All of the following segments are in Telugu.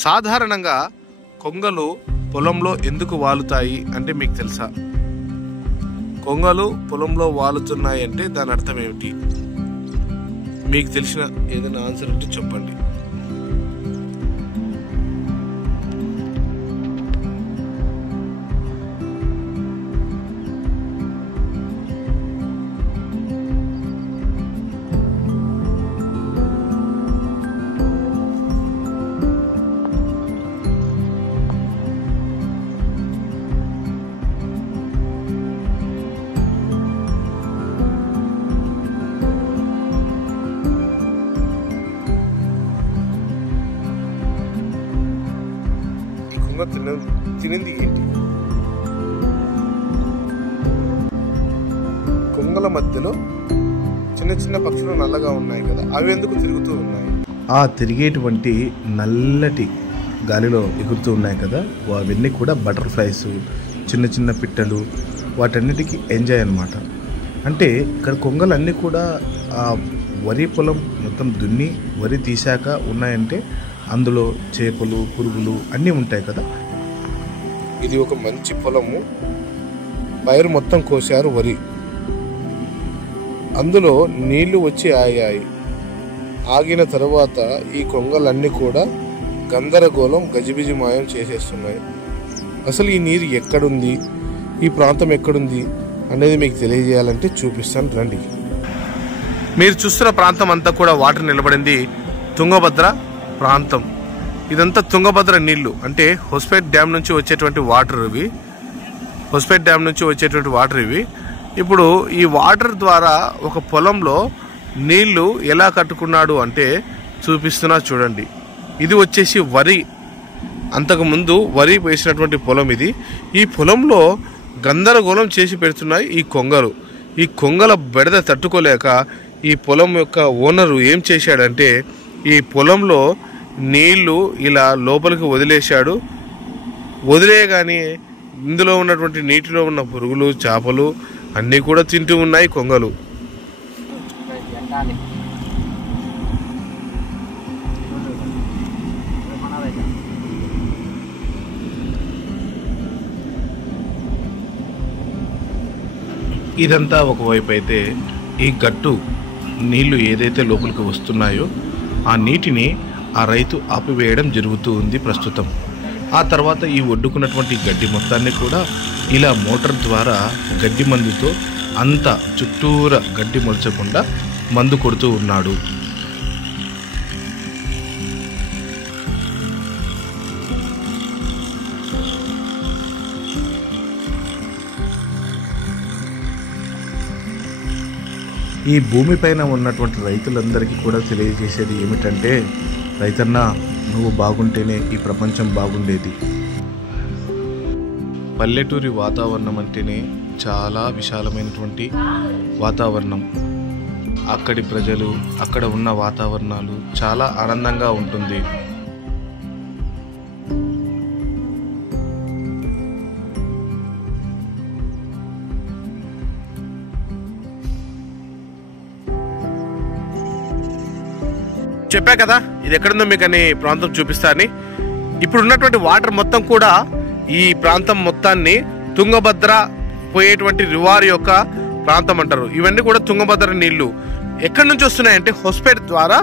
సాధారణంగా కొంగలు పొలంలో ఎందుకు వాలుతాయి అంటే మీకు తెలుసా? కొంగలు పొలంలో వాలుతున్నాయి అంటే దాని అర్థం ఏమిటి? మీకు తెలిసిన ఏదైనా ఆన్సర్ ఉంటే చెప్పండి. తినింది ఏంటి? కొంగల మధ్యలో చిన్న చిన్న పక్షులు నల్లగా ఉన్నాయి కదా, అవి ఎందుకు తిరుగుతూ ఉన్నాయి? ఆ తిరిగేటువంటి నల్లటి గాలిలో ఎగురుతూ ఉన్నాయి కదా, అవన్నీ కూడా బటర్ఫ్లైస్, చిన్న చిన్న పిట్టలు, వాటన్నిటికీ ఎంజాయ్ అన్నమాట. అంటే ఇక్కడ కొంగలన్నీ కూడా ఆ వరి పొలం మొత్తం దున్ని వరి తీశాక ఉన్నాయంటే అందులో చేపలు, పురుగులు అన్నీ ఉంటాయి కదా. ఇది ఒక మంచి పొలము, పైరు మొత్తం కోసారు వరి, అందులో నీళ్లు వచ్చి ఆగాయి. ఆగిన తర్వాత ఈ కొంగలన్నీ కూడా గందరగోళం గజిబిజి మాయం చేసేస్తున్నాయి. అసలు ఈ నీరు ఎక్కడుంది, ఈ ప్రాంతం ఎక్కడుంది అనేది మీకు తెలియజేయాలంటే చూపిస్తాను రండి. మీరు చూస్తున్న ప్రాంతం అంతా కూడా వాటర్ నిలబడింది తుంగభద్ర ప్రాంతం. ఇదంతా తుంగభద్ర నీళ్లు, అంటే హోస్పేట్ డ్యామ్ నుంచి వచ్చేటువంటి వాటర్ ఇవి. హోస్పేట్ డ్యామ్ నుంచి వచ్చేటువంటి వాటర్ ఇవి. ఇప్పుడు ఈ వాటర్ ద్వారా ఒక పొలంలో నీళ్లు ఎలా కట్టుకున్నాడు అంటే చూపిస్తున్నా చూడండి. ఇది వచ్చేసి వరి, అంతకుముందు వరి వేసినటువంటి పొలం ఇది. ఈ పొలంలో గందరగోళం చేసి పెడుతున్నాయి ఈ కొంగలు. ఈ కొంగల బెడద తట్టుకోలేక ఈ పొలం యొక్క ఓనరు ఏం చేశాడంటే ఈ పొలంలో నీళ్లు ఇలా లోపలికి వదిలేశాడు. వదిలేయగానే ఇందులో ఉన్నటువంటి నీటిలో ఉన్న పురుగులు, చేపలు అన్నీ కూడా తింటూ ఉన్నాయి కొంగలు. ఇదంతా ఒకవైపు అయితే ఈ గట్టు నీళ్లు ఏదైతే లోపలికి వస్తున్నాయో ఆ నీటిని ఆ రైతు ఆపివేయడం జరుగుతూ ఉంది ప్రస్తుతం. ఆ తర్వాత ఈ ఒడ్డుకున్నటువంటి గడ్డి మొత్తాన్ని కూడా ఇలా మోటార్ ద్వారా గడ్డి మందుతో అంత చుట్టూరా గడ్డి మొలచకుండా మందు కొడుతూ ఉన్నాడు. ఈ భూమిపైన ఉన్నటువంటి రైతులందరికీ కూడా తెలియజేసేది ఏమిటంటే, రైతన్న నువ్వు బాగుంటేనే ఈ ప్రపంచం బాగుండేది. పల్లెటూరి వాతావరణం అంటేనే చాలా విశాలమైనటువంటి వాతావరణం. అక్కడి ప్రజలు, అక్కడ ఉన్న వాతావరణాలు చాలా ఆనందంగా ఉంటుంది. చెప్పా కదా ఇది ఎక్కడుందో మీకు అని ప్రాంతం చూపిస్తా అని. ఇప్పుడు ఉన్నటువంటి వాటర్ మొత్తం కూడా ఈ ప్రాంతం మొత్తాన్ని తుంగభద్ర పోయేటువంటి రివార్ యొక్క ప్రాంతం అంటారు. ఇవన్నీ కూడా తుంగభద్ర నీళ్లు ఎక్కడి నుంచి వస్తున్నాయంటే హోస్పేట్ ద్వారా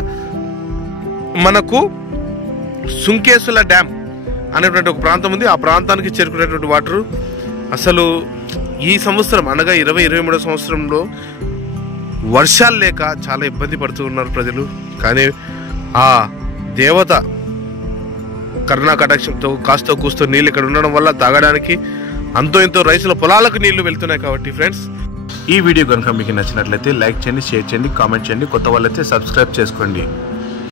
మనకు సుంకేసుల డ్యామ్ అనేటువంటి ఒక ప్రాంతం ఉంది. ఆ ప్రాంతానికి చేరుకునేటువంటి వాటర్ అసలు ఈ సంవత్సరం అనగా 2023 సంవత్సరంలో వర్షాలు లేక చాలా ఇబ్బంది పడుతూ ఉన్నారు ప్రజలు. కానీ ఆ దేవత కరుణా కటాక్షంతో కాస్తో కూస్తో నీళ్ళు ఇక్కడ ఉండడం వల్ల తాగడానికి అంతో ఎంతో రైతుల పొలాలకు నీళ్లు వెళ్తున్నాయి. కాబట్టి ఫ్రెండ్స్, ఈ వీడియో కనుక మీకు నచ్చినట్లయితే లైక్ చేయండి, షేర్ చేయండి, కామెంట్ చేయండి. కొత్త వాళ్ళైతే సబ్స్క్రైబ్ చేసుకోండి.